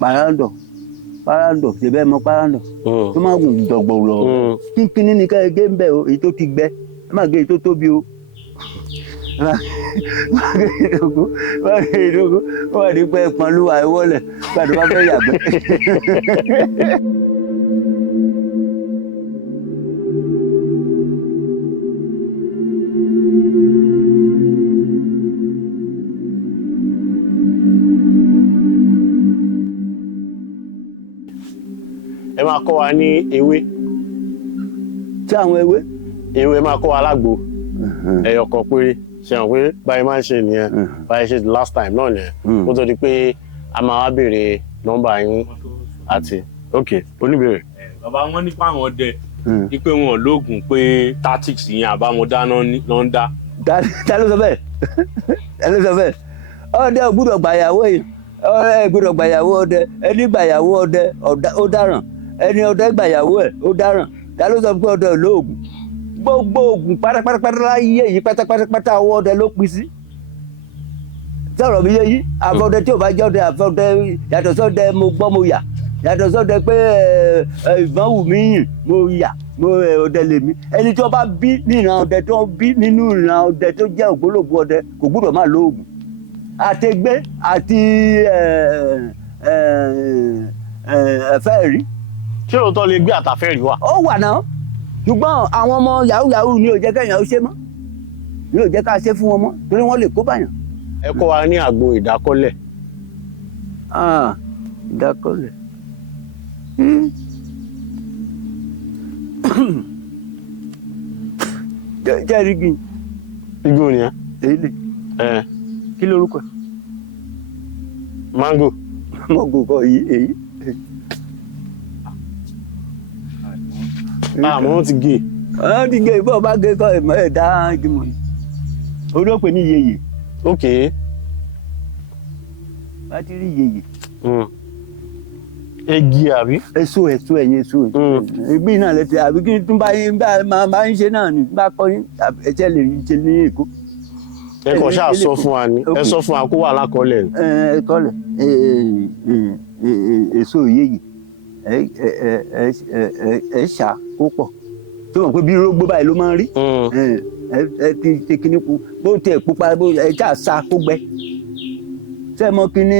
Parandọ̀ ṣe bẹ́ẹ̀ mọ parandọ̀ tó máa gùn dọ̀gbọ̀ lọ kínkínní ní ká gé ń bẹ̀ o èyí tó ti gbẹ ẹ má gé èyí tó tóbi o má gé ìdógún ó wà ní pé ẹ̀pọ̀n ló wà wọlé gbàdúrà bá fẹ́ yàgbẹ́. ẹ máa kọ́ wa ní ewé. tí àwọn ewé máa kọ́ wa lágbo ẹyọ kan péré ṣe hàn pé báyìí máa ń ṣe nìyẹn báyìí ṣe last time náà nìyẹn kó tó di pé a máa wá béèrè nọ́mbà yín àti ok oníbèrè. bàbá wọn nípa àwọn ọdẹ ní pé wọn lóògùn pé tactics yẹn àbámọdá náà ń dá. ta ló sọ bẹ́ẹ̀ ọdẹ ò gbúdọ̀ gbàyàwó yìí ọdẹ gbúdọ̀ gbàyàwó ọdẹ ẹni gbàyàwó ọdẹ ó dáràn ẹni ọdẹ gbàyàwó ẹ̀ ó dáràn ta ló sọ pé ọdẹ ò lóògùn gbogbo oògùn pátápátá láyé yìí pátápátá ọwọ́ ọdẹ ló pín sí sọ̀rọ̀ mi yé yí àfọ̀dẹ tí ò bá jẹ́ ọdẹ àfọ̀dẹ yàtọ̀ sọ́dẹ mo gbọ́ mo yà yàtọ̀ sọ́dẹ pé ìbọn wù mí yìn mo yà mo ọdẹ lèmi ẹni tí wọ́n bá bí ní ìran ọdẹ tó bí nínú ìran ọdẹ tó jẹ́ ògbólógbò ọdẹ kò gbúdọ̀ máa lóògùn àtẹgbé àti ẹ̀fẹ́ rí. ṣé òótọ́ lè gbé àtàfẹ́ rí wa. ó wà náà ṣùgbọ́n àwọn ọmọ yahoo ni ò jẹ́ kẹ́yìn ó ṣe mọ́ ni ò jẹ́ ká ṣe fún wọn mọ́ torí wọ́n lè kó báyàn. ẹ kọ́ wa ní àgbo ìdákọ́lẹ̀. ìdákọ́lẹ̀ jẹ́ rígi. igbó ni ẹ. èyí lè kí lórúkọ. mango. mango kọ èyí. àmọ́ wọ́n ti gé. wọ́n ti gé bọ́ọ̀ bá gé kọ́ ìmọ̀ ẹ̀ dá ìgbìmọ̀ yìí. olóòpè ní yeye. ok. bá ti rí yeye. egi àbí. èso ẹ̀yìn èso ìgbín náà lẹ́tẹ̀ àbí kí tún bá yín máa ń ṣe náà ní bá kọ́ yín ẹ̀jẹ̀ lè rí ṣe ní Èkó. ẹ kàn ṣáà sọ fún wa ni ẹ sọ fún wa kó wà lákọọ́lẹ̀ ni. ẹ kọ́lẹ̀ èso yeye ẹ ṣá kó pọ̀ tó mọ̀ pé bí rógbó báyìí ló máa ń rí ẹ ti ṣe kíní kú bó tiẹ̀ pupa ẹ já sa kó gbẹ ṣé mọ kíní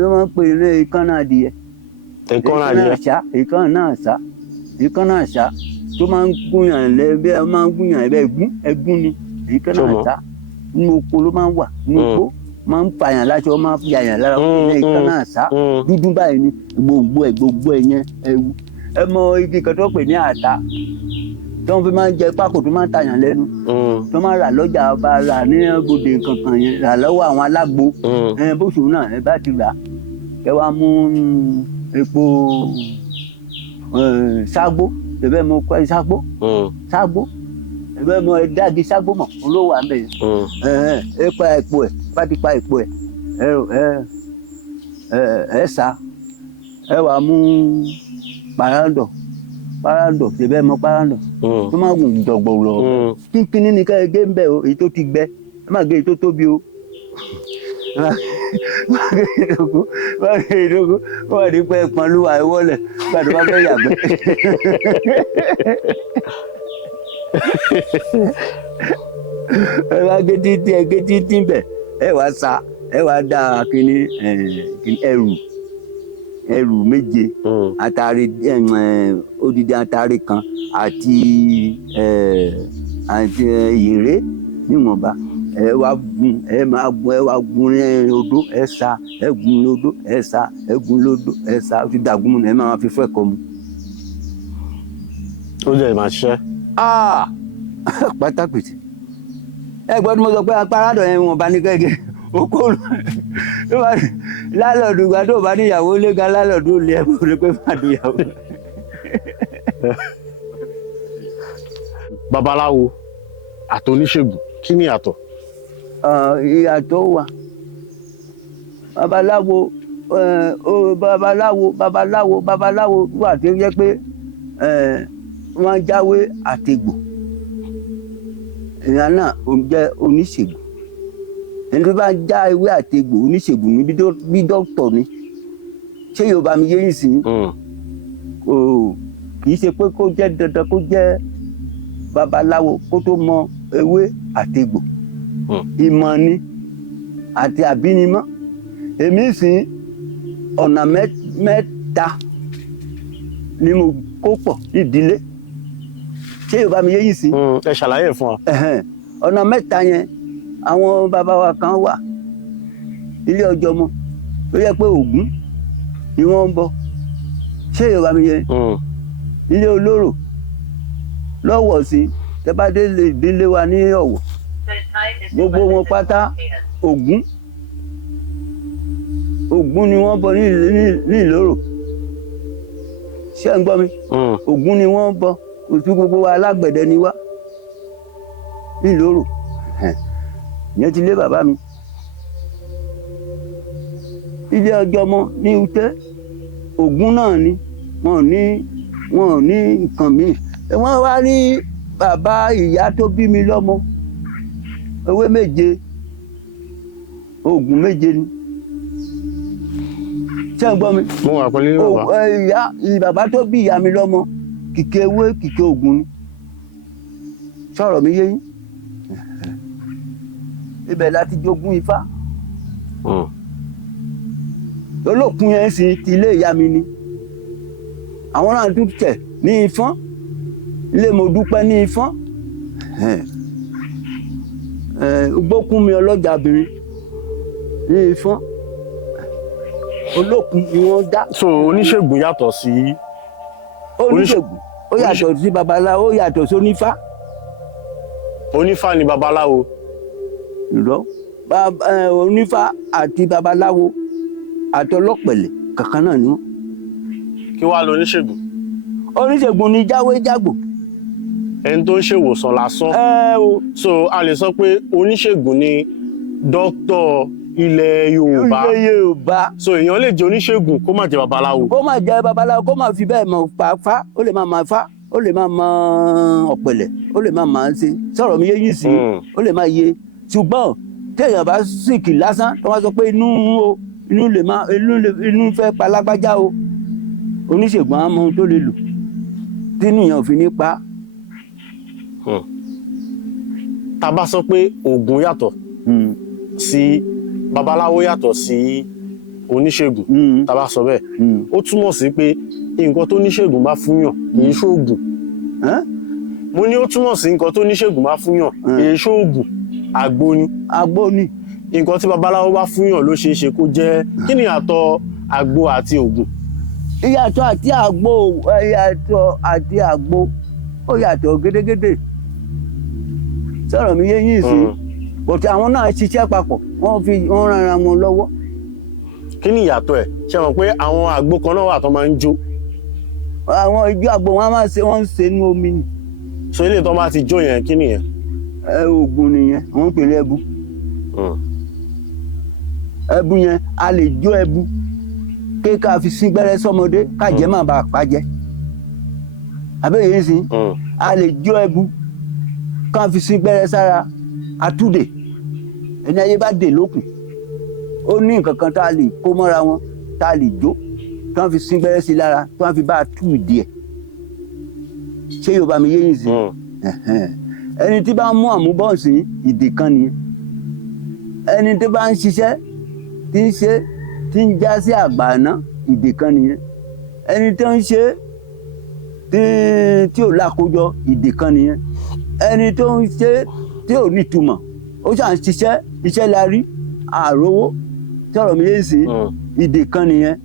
ló máa ń pè ní ìkànnà adìyẹ ìkànnà àṣà tó máa ń gúnyàn lẹ́bẹ̀ẹ́ máa ń gúnyàn ẹ̀gún ni ìkànnà àṣà inú oko ló máa ń wà inú oko máa ń fàyàn láṣọ máa ń fi àyàn lára wọn ní ìkànnà àṣà dúdú báyìí ni gbogbo ẹ̀ yẹn ẹ̀wù ẹ mọ igi kan tó pè ní àtà tó ń fi máa ń jẹ pákó tó máa ń tàyàn lẹ́nu tó máa ń rà lọ́jà ọba rà ní bòde kankan yẹn rà lọ́wọ́ àwọn alágbo bóṣù náà ẹ bá ti rà kẹ wá mú epo ságbo ẹbẹ mo kọ ságbo ẹbẹ mo dági ságbo mọ olówó àmì ẹ pa epo ẹ bá ti pa epo ẹ ẹ sá ẹ wá mú parandọ̀ ṣe bẹ́ẹ̀ mọ parandọ̀ tó máa gùn dọ̀gbọ̀ lọ kínkínní ní ká gé ń bẹ̀ o èyí tó ti gbẹ ẹ má gé èyí tó tóbi o má gé ìdógún ó wà ní pé ẹ̀pọ̀n ló wà wọlé gbàdúrà bá fẹ́ yàgbẹ́. ẹ bá gé títí bẹ̀ ẹ wá sa ẹ wá dá kíní ẹrù méje àtàrí odidi àtàrí kan àti ìré níwọ̀nba ẹ wá gun ẹ máa gun ẹ wá gun ní odó ẹ sa ẹ gun lódó ẹ sa ẹ gun lódó ẹ sa ó ti dàgún mu ẹ máa fi fẹ́ kọ mu. ó lè máa ṣiṣẹ́. pátápìtì ẹ gbọ́dọ̀ mo sọ pé apárádọ̀ yẹn wọ́n bá ní kẹ́kẹ́ okòrò lálọ́ọ̀dù gba tó bá níyàwó lé ga lálọ́ọ̀dù lé ẹ̀ bó lè pé má níyàwó. babaláwo àtòníṣègùn kí ni ìyàtọ̀. ìyàtọ̀ wà babaláwo wà tó yẹ pé wọ́n jáwé àtegbò ìyá náà jẹ́ oníṣègùn ẹni tó bá já ewé àtegbò oníṣègùn ní bí dókítà ni ṣé Yorùbá mi yé yín sí kò kì í ṣe pé kó jẹ́ dandan kó jẹ́ babaláwo kó tó mọ ewé àtegbò ìmọ̀ ni àti àbínimọ́ èmi sì ọ̀nà mẹ́ta ni mo kó pọ̀ nídìílé ṣé Yorùbá mi yé yín sí. ẹ ṣàlàyé fún wa. ọ̀nà mẹ́ta yẹn àwọn bàbá wa kan wà ilé Ọ̀jọ̀mọ tó yẹ pé Ògún ni wọ́n ń bọ ṣé Yorùbá mi yé ilé Olóró lọ́wọ́ sí tẹ́bádé lè délé wa ní Ọ̀wọ̀ gbogbo wọn pátá Ògún ni wọ́n bọ ní Ìlóró ṣé ń gbọ́ mi Ògún ni wọ́n bọ òtún gbogbo wa alágbẹ̀dẹ ni wá ní Ìlóró ìyẹn ti lé bàbá mi ilé Ọ̀jọ̀mọ ní Ute Ògún náà ni wọn ò ní nǹkan míì wọ́n wá ní bàbá ìyá tó bí mi lọ́mọ ewé méje oògùn méje ni ṣé ń gbọ́ mi. mo wà pẹ̀lú bàbá. bàbá tó bí ìyá mi lọ́mọ kìkì ewé kìkì oògùn ni sọ̀rọ̀ mi yé yín ibẹ̀ láti jogún ifá olókun yẹn sì ti ilé ìyá mi ni àwọn náà tún tẹ̀ ní Ifọ̀n ilé Modúpẹ́ ní Ifọ̀n Ògbókùnmi ọlọ́jàbìnrin ní Ifọ̀n olókun ni wọ́n dá. so oníṣègùn yàtọ̀ sí. oníṣègùn ó yàtọ̀ sí babaláwo ó yàtọ̀ sí onífá. onífá ni babaláwo. ìrọ́ onífá àti babaláwo àti ọlọ́pẹ̀lẹ̀ kankan náà ni wọ́n. kí wàá lọ oníṣègùn. oníṣègùn ni jáwéjágbò. ẹni tó ń ṣèwòsàn lásán. so a lè sọ pé oníṣègùn ni dókítà ilẹ̀ Yorùbá. ilẹ̀ Yorùbá. so èèyàn lè jẹ́ oníṣègùn kó má jẹ́ babaláwo. kó má jẹ́ babaláwo kó má fi bẹ́ẹ̀ mọ̀ fá ó lè má máa fá ó lè má mọ ọ̀pẹ̀lẹ̀ ó lè má máa ṣe sọ̀rọ̀ mi yé yín sí ó lè má yé ṣùgbọ́n téèyàn bá sìkì lásán tó wá sọ pé inú fẹ́ pa lágbájá o oníṣègùn á mọ ohun tó lè lò tínú yẹn ò fi ní pa. tá a bá sọ pé oògùn yàtọ̀ sí babaláwo yàtọ̀ sí oníṣègùn tá a bá sọ bẹ́ẹ̀ ó túmọ̀ sí pé nǹkan tó níṣègùn bá fúnyàn kì í ṣoògùn. mo ní ó túmọ̀ sí nǹkan tó níṣègùn bá fúnyàn kì í ṣoògùn àgbo ni. àgbo ni. nǹkan tí babaláwo bá fúnyàn ló ṣeé ṣe kó jẹ́ kí ni ìyàtọ̀ àgbo àti ògùn. ìyàtọ̀ àti àgbo ó yàtọ̀ gédégédé sọ̀rọ̀ mi yé yín sí bọ̀tí àwọn náà ṣiṣẹ́ papọ̀ wọ́n ran ara wọn lọ́wọ́. kí ni ìyàtọ̀ ẹ̀ ṣe mọ̀ pé àwọn àgbo kan náà wà tó máa ń jó. àwọn ijó àgbo wọn máa ṣe wọ́n ń ṣe inú omi ni. so ilé tó máa ti jó yẹn kí nìyẹn. oògùn nìyẹn wọ́n ń pè ní ẹbu. ẹbu yẹn a lè jó ẹbu pé ká fi sín gbẹ́rẹ́ sọ́mọdé kájẹ́ má bàa pàjẹ́ àbẹ́yẹ yìí sí a lè jó ẹbu ká fi sín gbẹ́rẹ́ sára àtúndè ẹni ayé bá dè lókun ó ní nǹkan kan tá a lè kó mọ́ra wọn tá a lè jó tí wọ́n fi sín gbẹ́rẹ́ sí lára tí wọ́n fi bá a tú ìdí ẹ̀ ṣé Yorùbá mi yé yín sí ẹni tí bá ń mú àmúbọ̀nsìn ìdè kan nìyẹn ẹni tí bá ń ṣiṣẹ́ tí ń já sí àgbàná ìdè kan nìyẹn ẹni tó ń ṣe tí ò lákòójọ ìdè kan nìyẹn ẹni tó ń ṣe tí ò ní ìtumọ̀ ó ṣàn ṣiṣẹ́ iṣẹ́ la rí àrówó tọrọ mi yé sí ìdè kan nìyẹn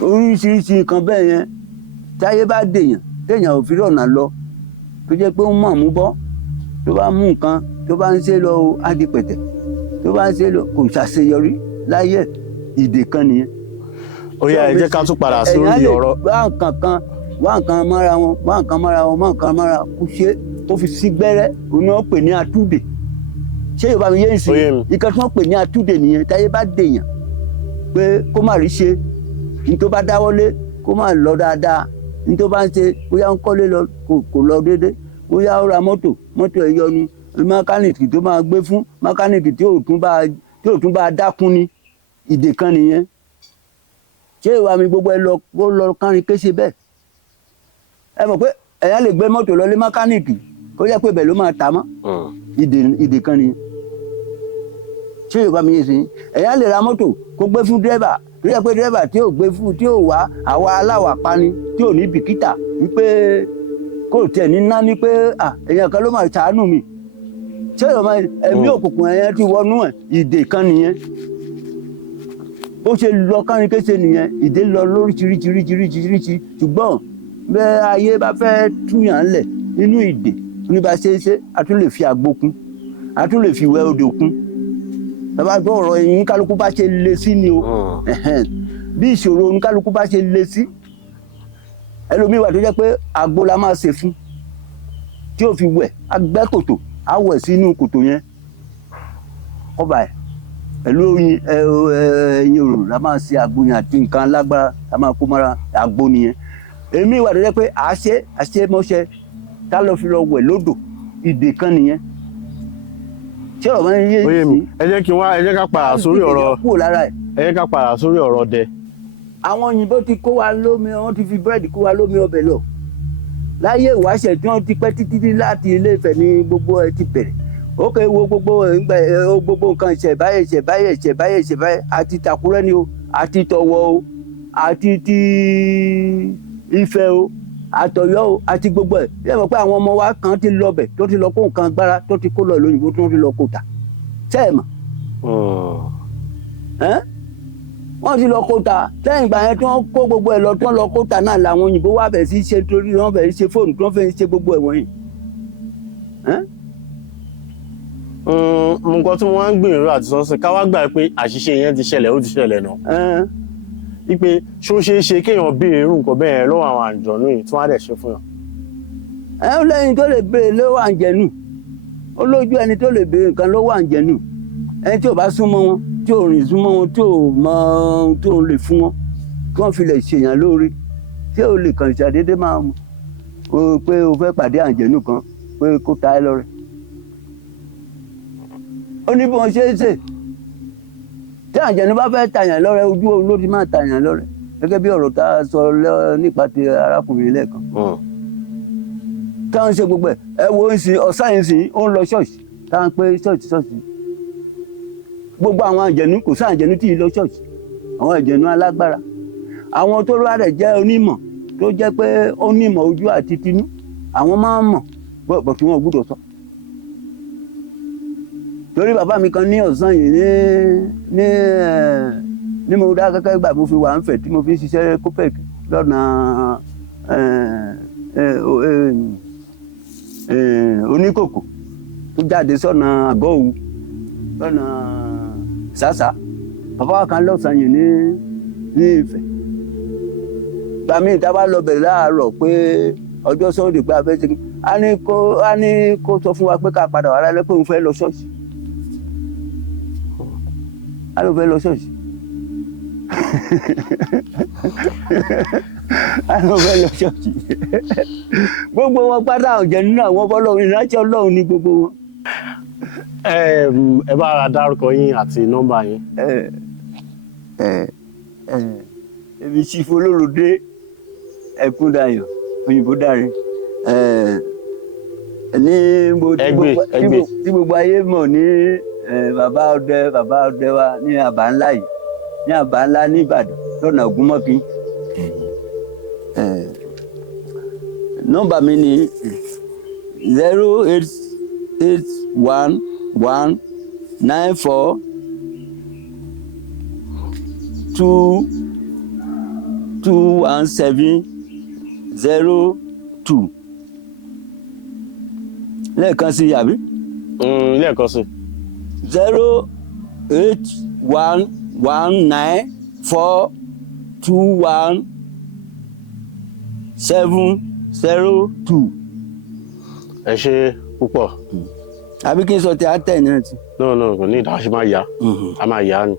oríṣiríṣi nǹkan bẹ́ẹ̀ yẹn táyé bá dèèyàn téèyàn ò fi rọ̀nà lọ tó jẹ́ pé ó mọ̀ mú bọ́ tó bá mú nǹkan tó bá ń ṣe lọ adìpẹ̀tẹ̀ tó bá ń ṣe lọ kò ṣàṣeyọrí láyé ìdè kan nìyẹn. ó yá ẹ jẹ́ ká tún padà sórí ọ̀rọ̀. wá nǹkan mọ́ra wọn wá nǹkan mọ́ra wọn wá nǹkan mọ́ra kó ṣe ó fi sí gbẹ́rẹ́ òun ni wọ́n pè ní atúndè ṣé Yorùbá mi yé ìsìn ìkan tí wọ́n pè ní atúndè nìyẹn táyé bá dèèyàn pé kó má rí ṣe ní tó bá dáwọ́lé kó má lọ dáadáa ní tó bá ń ṣe bóyá ń kọ́lé lọ kò lọ déédéé bóyá ó ra mọ́tò ẹ̀ yọnu mákánìkì tó máa gbé fún mákánìkì tí ò tún bá dákún ni ìdè kan nìyẹn ṣé ìwà mi gbogbo ẹ lọ kárin kéṣe bẹ́ẹ̀ ẹ mọ̀ pé ẹ̀yà lè gbé mọ́tò lọ lé mẹkáníìkì kó jẹ́ pé bẹ́ẹ̀ ló máa ta mọ́ ìdè kan nìyẹn ṣé ìwà mi yé sí ẹ̀yà lè ra mọ́tò kó gbé fún dírẹ́bà tó jẹ́ pé dírẹ́bà tí ò gbé fún tí ò wá àwa aláwà pani tí ò ní bìkítà wípé kò tẹ̀ ní ná ní pé èèyàn kan ló máa ṣàánú mi ṣé ìwà ẹ̀mí òkùnkùn ẹ̀yẹn ti wọnú ẹ̀ ìdè kan nìyẹn bó ṣe lọ kárin kéṣe nìyẹn ìdè lọ lóríṣiríṣiríṣiríṣi ṣùgbọ́n bẹ́ẹ̀ ayé bá fẹ́ túyàn lẹ̀ nínú ìdè oníbà ṣeéṣe a tún lè fi àgbo kún a tún lè fi ìwẹ̀ odò kún bàbá tó ọ̀rọ̀ ẹ̀yìn kálukú bá ṣe le sí ni o bí ìṣòro oníkálukú bá ṣe le sí ẹlòmíì wà tó jẹ́ pé àgbo la máa ṣe fún tí ó fi wẹ̀ agbẹ́ kòtò á wẹ̀ sínú kòtò yẹn kọ́ba ẹ̀ pẹ̀lú ẹyin òrò la máa ṣe àgbo yẹn àti nǹkan alágbára la máa kó mọ́ra àgbo nìyẹn èmi wà tó jẹ́ pé àṣẹ mọ́ṣẹ́ tá lọ fi lọ wẹ̀ lódò ìdè kan nìyẹn ṣé ọ̀rọ̀ máa ń yé sí. ẹ jẹ́ ká padà sórí ọ̀rọ̀ ẹ jẹ́ ká padà sórí ọ̀rọ̀ ọdẹ. àwọn òyìnbó ti kó wa lómi wọ́n ti fi búrẹ́dì kó wa lómi ọbẹ̀ lọ láyé ìwáṣẹ̀ tí wọ́n ti pẹ́ títí láti Ilé-Ifẹ̀ ní gbogbo ẹ ti bẹ̀rẹ̀ ó kẹ́ wo gbogbo nǹkan ìṣẹ̀báyé àti tàkúrẹ́ ni o àti tọ̀wọ̀ o àti ti Ifẹ̀ o àtọ̀yọ́ o àti gbogbo ẹ̀ yẹ mọ̀ pé àwọn ọmọ wa kan ti lọ bẹ̀ tó ti lọ kó nǹkan gbára tó ti kó lọ lóyìnbó tó ti lọ kó tà ṣe é mọ̀ wọ́n ti lọ kó ta lẹ́yìn ìgbà yẹn tí wọ́n kó gbogbo ẹ̀ lọ tí wọ́n lọ kó ta náà làwọn òyìnbó wá bẹ̀ sí ṣe torí wọ́n bẹ̀ ṣe fóònù tí wọ́n fẹ́ ṣe gbogbo ẹ̀ wọ̀nyí. nǹkan tí wọ́n á ń gbìyànjú àti sọ́nsẹ̀ ká wá gbà pé àṣìṣe yẹn ti ṣẹlẹ̀ ó ti ṣẹlẹ̀ náà wípé ṣó ṣeé ṣe kéèyàn béèrè irú nǹkan bẹ́ẹ̀ lọ́wọ́ àwọn àǹjọ̀nú yìí tí wọ́n á dẹ̀ ṣe fún yàn. lẹ́yìn tó lè béèrè lọ́wọ́ àǹjẹ̀nù ó lójú ẹni tó lè béèrè nǹkan lọ́wọ́ àǹjẹ̀nù ẹni tí ò bá súnmọ́ wọn tí ò rìn súnmọ́ wọn tí ò mọ ohun tó lè fún wọn kí wọ́n fi lè ṣèyàn lóore tí ò lè kàn ṣàdédé máa mú o pé o fẹ́ pàdé àǹjẹ̀nù kan pé kó ta ẹ lọ́rẹ. ó ní bí wọ́n ṣe é ṣe tí àǹjẹ̀nù bá fẹ́ tàyàn lọ́rẹ ojú òun ló ti máa tàyàn lọ́rẹ gẹ́gẹ́ bí ọ̀rọ̀ tá a sọ nípa ti arákùnrin lẹ́ẹ̀kan. táwọn ṣe gbogbo ẹ wo ń sin ọ̀sán yìí sìn ó ń lọ ṣọ́ọ̀ṣì táwọn pé ṣọ́ọ̀ṣì gbogbo àwọn àǹjẹ̀nù kò sí àǹjẹ̀nù tí ì lọ ṣọ́ọ̀ṣì àwọn àǹjẹ̀nù alágbára àwọn tó rà rẹ̀ jẹ́ onímọ̀ tó jẹ́ pé onímọ̀ ojú àti tinú àwọn máa ń mọ̀ bọ̀ tí wọ́n gbúdọ̀ sọ. torí bàbá mi kan ní ọ̀sán yìí ní mo dá kẹ́kẹ́ gbà mo fi wà ń fẹ̀ tí mo fi ń ṣiṣẹ́ copec lọ́nà oníkòkò tó jáde sọ́nà àgọ́ òwú lọ́nà sàṣà bàbá wa kan lọ́sàn yìí ní Ifẹ̀ gbàmí ìta bá lọ bẹ̀rẹ̀ láàárọ̀ pé ọjọ́ sọ́ọ̀dì pé a fẹ́ ṣe a ní kó sọ fún wa pé ká padà wà lálẹ́ pé òun fẹ́ lọ ṣọ́ọ̀ṣì a ló fẹ́ lọ ṣọ́ọ̀ṣì a ló fẹ́ lọ ṣọ́ọ̀ṣì gbogbo wọn pátá ọ̀jẹ̀ nínú àwọn bọ́lọ́run ìrántí Ọlọ́run ní gbogbo wọn. ẹ bá ara dárúkọ yín àti nọ́mbà yín. èmi Chief Olóròdé Ẹkúndayọ̀ òyìnbó dáre ní tí gbogbo ayé mọ̀ ní bàbá ọdẹ wa ní àbá ńlá yìí ní àbá ńlá ní Ìbàdàn lọ́nà Ògúnmọ́kí. nọ́mbà mi ni 08194221702 lẹ́ẹ̀kan sí àbí. lẹ́ẹ̀kan sí. 08194211702. ẹ ṣe púpọ̀. àbí kí n sọ ti àtẹ̀ náà ti. no kò ní ìdáhùn ṣe máa yá a máa yá ni.